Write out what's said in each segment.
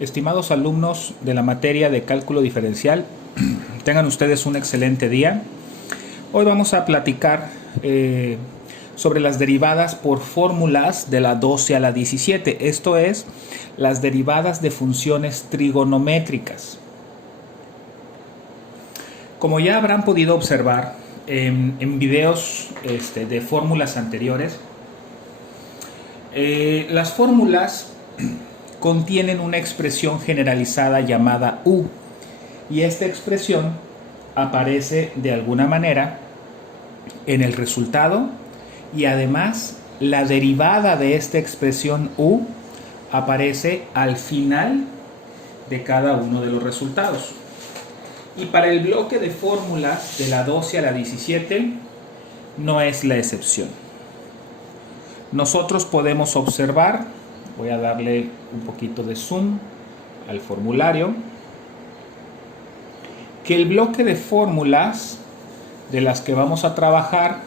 Estimados alumnos de la materia de cálculo diferencial, tengan ustedes un excelente día. Hoy vamos a platicar sobre las derivadas por fórmulas de la 12 a la 17, esto es, las derivadas de funciones trigonométricas. Como ya habrán podido observar en videos de fórmulas anteriores, las fórmulas contienen una expresión generalizada llamada U, y esta expresión aparece de alguna manera en el resultado, y además la derivada de esta expresión U aparece al final de cada uno de los resultados. Y para el bloque de fórmulas de la 12 a la 17 no es la excepción. Nosotros podemos observar, voy a darle un poquito de zoom al formulario, que el bloque de fórmulas de las que vamos a trabajar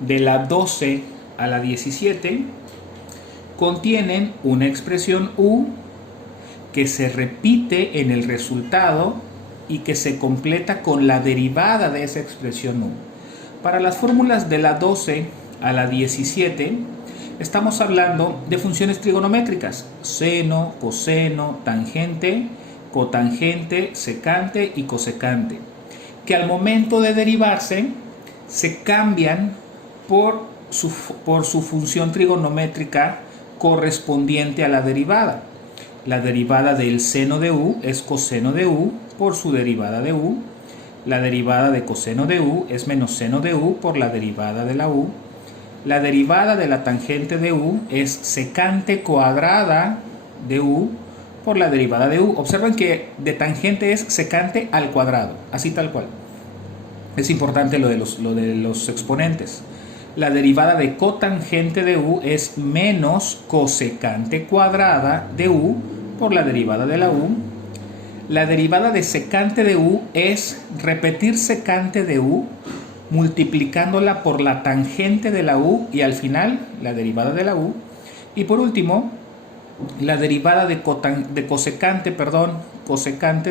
de la 12 a la 17 contienen una expresión U que se repite en el resultado y que se completa con la derivada de esa expresión U. Para las fórmulas de la 12 a la 17 estamos hablando de funciones trigonométricas: seno, coseno, tangente, cotangente, secante y cosecante, que al momento de derivarse se cambian por su función trigonométrica correspondiente a la derivada. La derivada del seno de U es coseno de U por su derivada de U. La derivada de coseno de U es menos seno de U por la derivada de la U. La derivada de la tangente de U es secante cuadrada de U por la derivada de U. Observen que de tangente es secante al cuadrado, así tal cual. Es importante lo de los exponentes. La derivada de cotangente de U es menos cosecante cuadrada de U por la derivada de la U. La derivada de secante de U es repetir secante de U multiplicándola por la tangente de la U y al final la derivada de la U. Y por último, la derivada de cosecante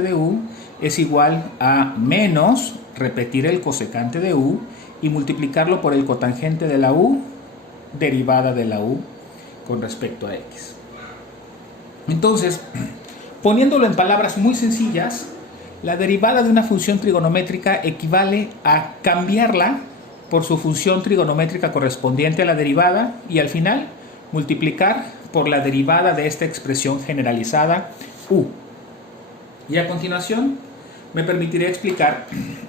de U es igual a menos repetir el cosecante de U y multiplicarlo por el cotangente de la U, derivada de la U con respecto a X. Entonces, poniéndolo en palabras muy sencillas, la derivada de una función trigonométrica equivale a cambiarla por su función trigonométrica correspondiente a la derivada y al final multiplicar por la derivada de esta expresión generalizada U. Y a continuación me permitiré explicar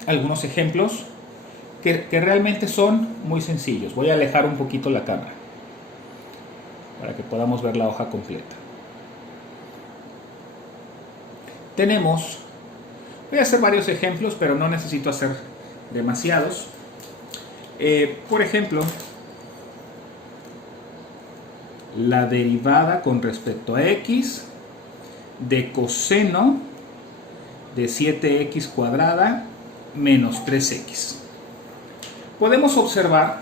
algunos ejemplos que realmente son muy sencillos. Voy a alejar un poquito la cámara para que podamos ver la hoja completa. Voy a hacer varios ejemplos, pero no necesito hacer demasiados. Por ejemplo, la derivada con respecto a X de coseno de 7X cuadrada menos 3X. Podemos observar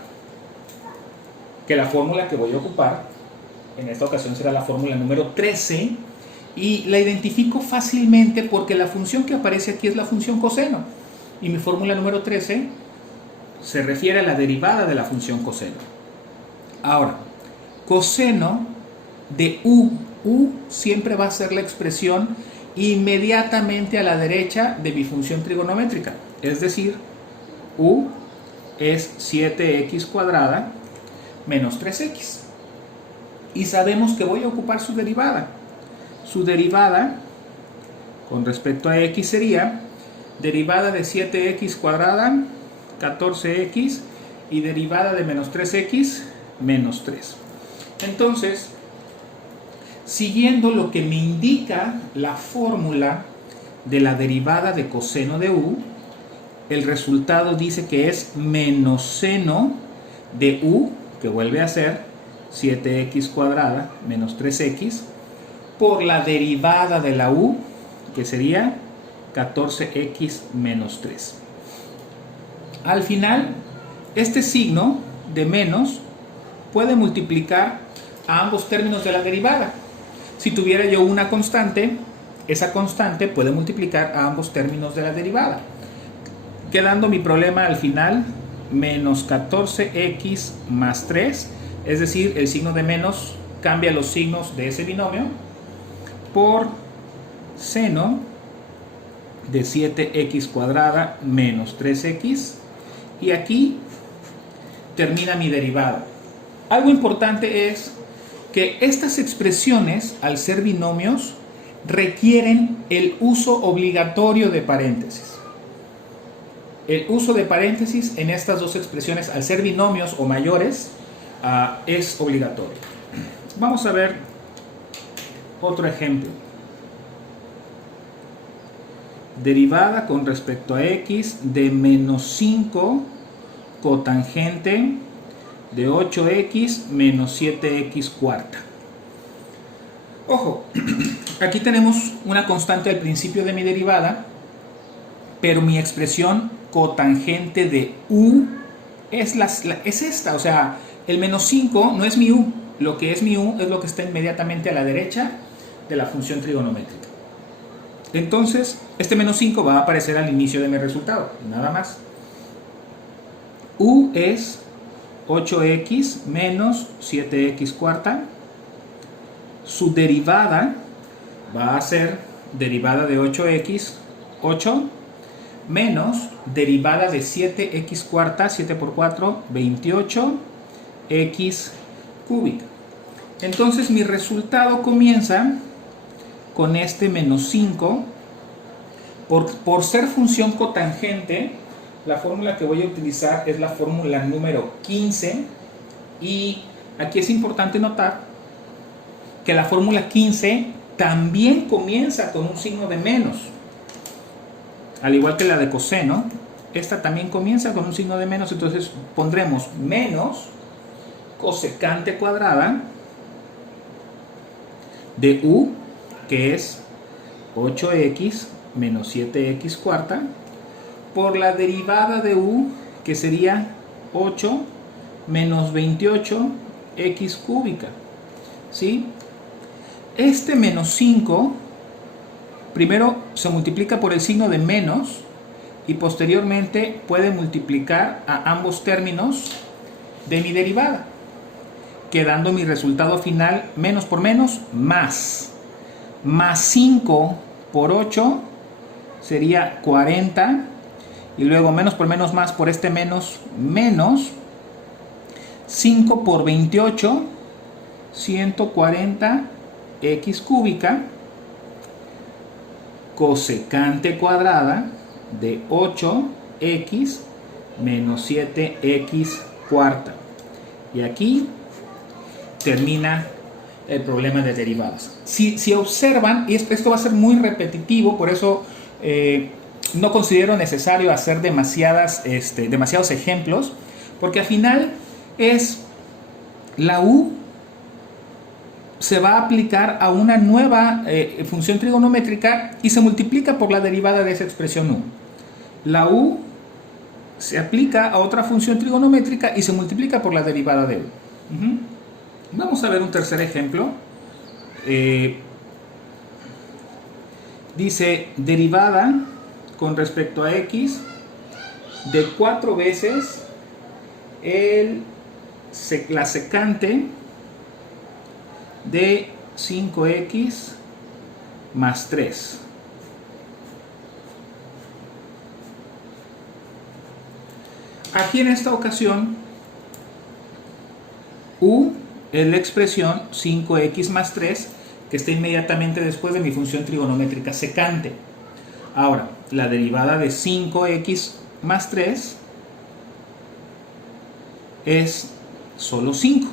que la fórmula que voy a ocupar en esta ocasión será la fórmula número 13 y la identifico fácilmente porque la función que aparece aquí es la función coseno y mi fórmula número 13 se refiere a la derivada de la función coseno. Ahora, coseno de U siempre va a ser la expresión inmediatamente a la derecha de mi función trigonométrica, es decir, U es 7X cuadrada menos 3X. Y sabemos que voy a ocupar su derivada. Su derivada con respecto a X sería derivada de 7X cuadrada, 14X, y derivada de menos 3X, menos 3. Entonces, siguiendo lo que me indica la fórmula de la derivada de coseno de U, el resultado dice que es menos seno de U, que vuelve a ser 7X cuadrada menos 3X, por la derivada de la U, que sería 14X menos 3. Al final, este signo de menos puede multiplicar a ambos términos de la derivada. Si tuviera yo una constante, esa constante puede multiplicar a ambos términos de la derivada, quedando mi problema al final menos 14x más 3, es decir, el signo de menos cambia los signos de ese binomio por seno de 7x cuadrada menos 3x, y aquí termina mi derivada. Algo importante es que estas expresiones, al ser binomios, requieren el uso obligatorio de paréntesis. El uso de paréntesis en estas dos expresiones, al ser binomios o mayores, es obligatorio. Vamos a ver otro ejemplo. Derivada con respecto a x de menos 5 cotangente de 8x menos 7x cuarta. Ojo, aquí tenemos una constante al principio de mi derivada, pero mi expresión cotangente de u es esta, o sea, el menos 5 no es mi u, lo que es mi u es lo que está inmediatamente a la derecha de la función trigonométrica. Entonces, este menos 5 va a aparecer al inicio de mi resultado, nada más. U es 8x menos 7x cuarta. Su derivada va a ser derivada de 8x, 8, menos derivada de 7x cuarta, 7 por 4, 28, x cúbica. Entonces mi resultado comienza con este menos 5. Por ser función cotangente, la fórmula que voy a utilizar es la fórmula número 15, y aquí es importante notar que la fórmula 15 también comienza con un signo de menos, al igual que la de coseno. Esta también comienza con un signo de menos, entonces pondremos menos cosecante cuadrada de u, que es 8x menos 7x cuarta, por la derivada de u, que sería 8 menos 28 x cúbica. ¿Sí? Este menos 5 primero se multiplica por el signo de menos y posteriormente puede multiplicar a ambos términos de mi derivada, quedando mi resultado final menos por menos más 5 por 8 sería 40, y luego menos por menos más por este menos 5 por 28, 140 x cúbica, cosecante cuadrada de 8x menos 7x cuarta. Y aquí termina el problema de derivadas. Si observan, y esto va a ser muy repetitivo, por eso no considero necesario hacer demasiados ejemplos, porque al final es la u se va a aplicar a una nueva función trigonométrica y se multiplica por la derivada de esa expresión u. La u se aplica a otra función trigonométrica y se multiplica por la derivada de u. Vamos a ver un tercer ejemplo. Dice derivada con respecto a x de 4 veces la secante de 5x más 3. Aquí en esta ocasión u es la expresión 5x más 3 que está inmediatamente después de mi función trigonométrica secante. Ahora, la derivada de 5x más 3 es solo 5.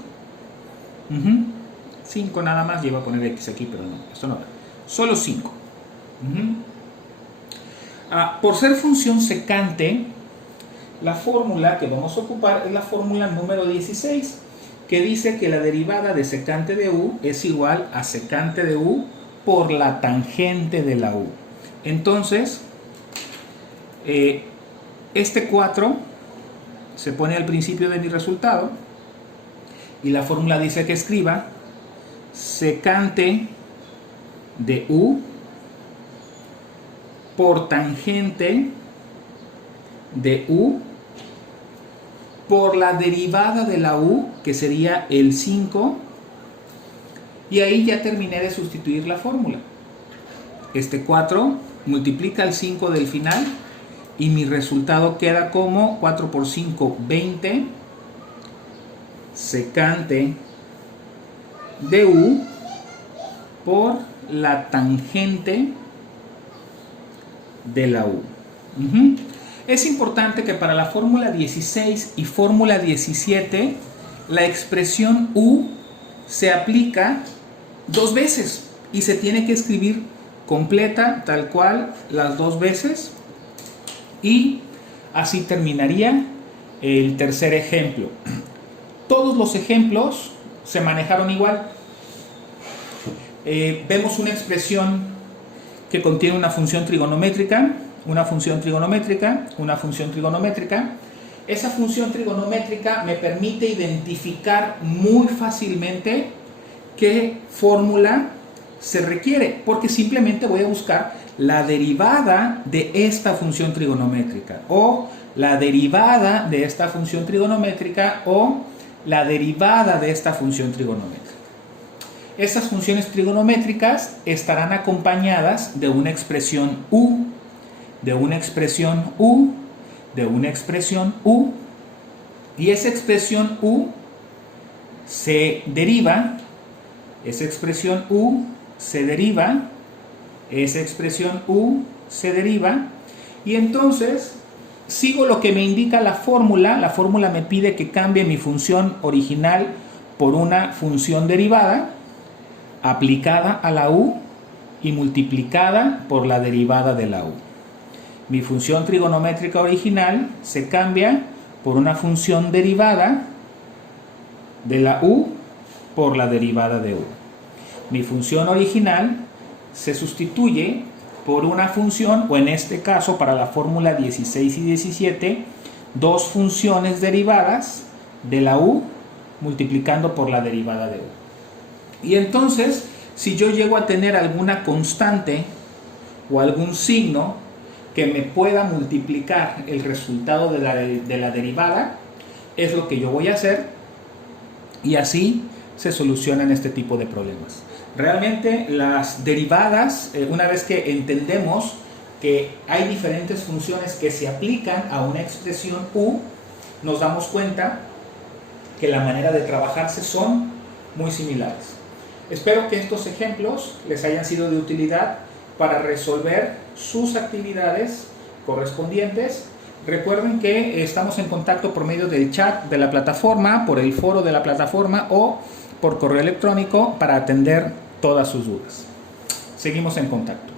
5 nada más, yo iba a poner x aquí, pero no, esto no da. Solo 5. Por ser función secante, la fórmula que vamos a ocupar es la fórmula número 16, que dice que la derivada de secante de u es igual a secante de u por la tangente de la u. Entonces, este 4 se pone al principio de mi resultado y la fórmula dice que escriba secante de U por tangente de U por la derivada de la U, que sería el 5, y ahí ya terminé de sustituir la fórmula. Este 4 multiplica el 5 del final y mi resultado queda como 4 por 5, 20, secante de U por la tangente de la U. Es importante que para la fórmula 16 y fórmula 17 la expresión U se aplica dos veces y se tiene que escribir completa, tal cual, las dos veces, y así terminaría el tercer ejemplo. Todos los ejemplos se manejaron igual. Vemos una expresión que contiene una función trigonométrica, una función trigonométrica, una función trigonométrica. Esa función trigonométrica me permite identificar muy fácilmente qué fórmula se requiere, porque simplemente voy a buscar la derivada de esta función trigonométrica, o la derivada de esta función trigonométrica, o la derivada de esta función trigonométrica. Estas funciones trigonométricas estarán acompañadas de una expresión U, de una expresión U, de una expresión U, y esa expresión U se deriva, esa expresión U se deriva, esa expresión U se deriva, y entonces sigo lo que me indica la fórmula. La fórmula me pide que cambie mi función original por una función derivada aplicada a la U y multiplicada por la derivada de la U. Mi función trigonométrica original se cambia por una función derivada de la U por la derivada de U. Mi función original se sustituye por una función, o en este caso para la fórmula 16 y 17, dos funciones derivadas de la U multiplicando por la derivada de U. Y entonces, si yo llego a tener alguna constante o algún signo que me pueda multiplicar el resultado de la derivada, es lo que yo voy a hacer, y así se solucionan este tipo de problemas. Realmente las derivadas, una vez que entendemos que hay diferentes funciones que se aplican a una expresión U, nos damos cuenta que la manera de trabajarse son muy similares. Espero que estos ejemplos les hayan sido de utilidad para resolver sus actividades correspondientes. Recuerden que estamos en contacto por medio del chat de la plataforma, por el foro de la plataforma o por correo electrónico para atender todas sus dudas. Seguimos en contacto.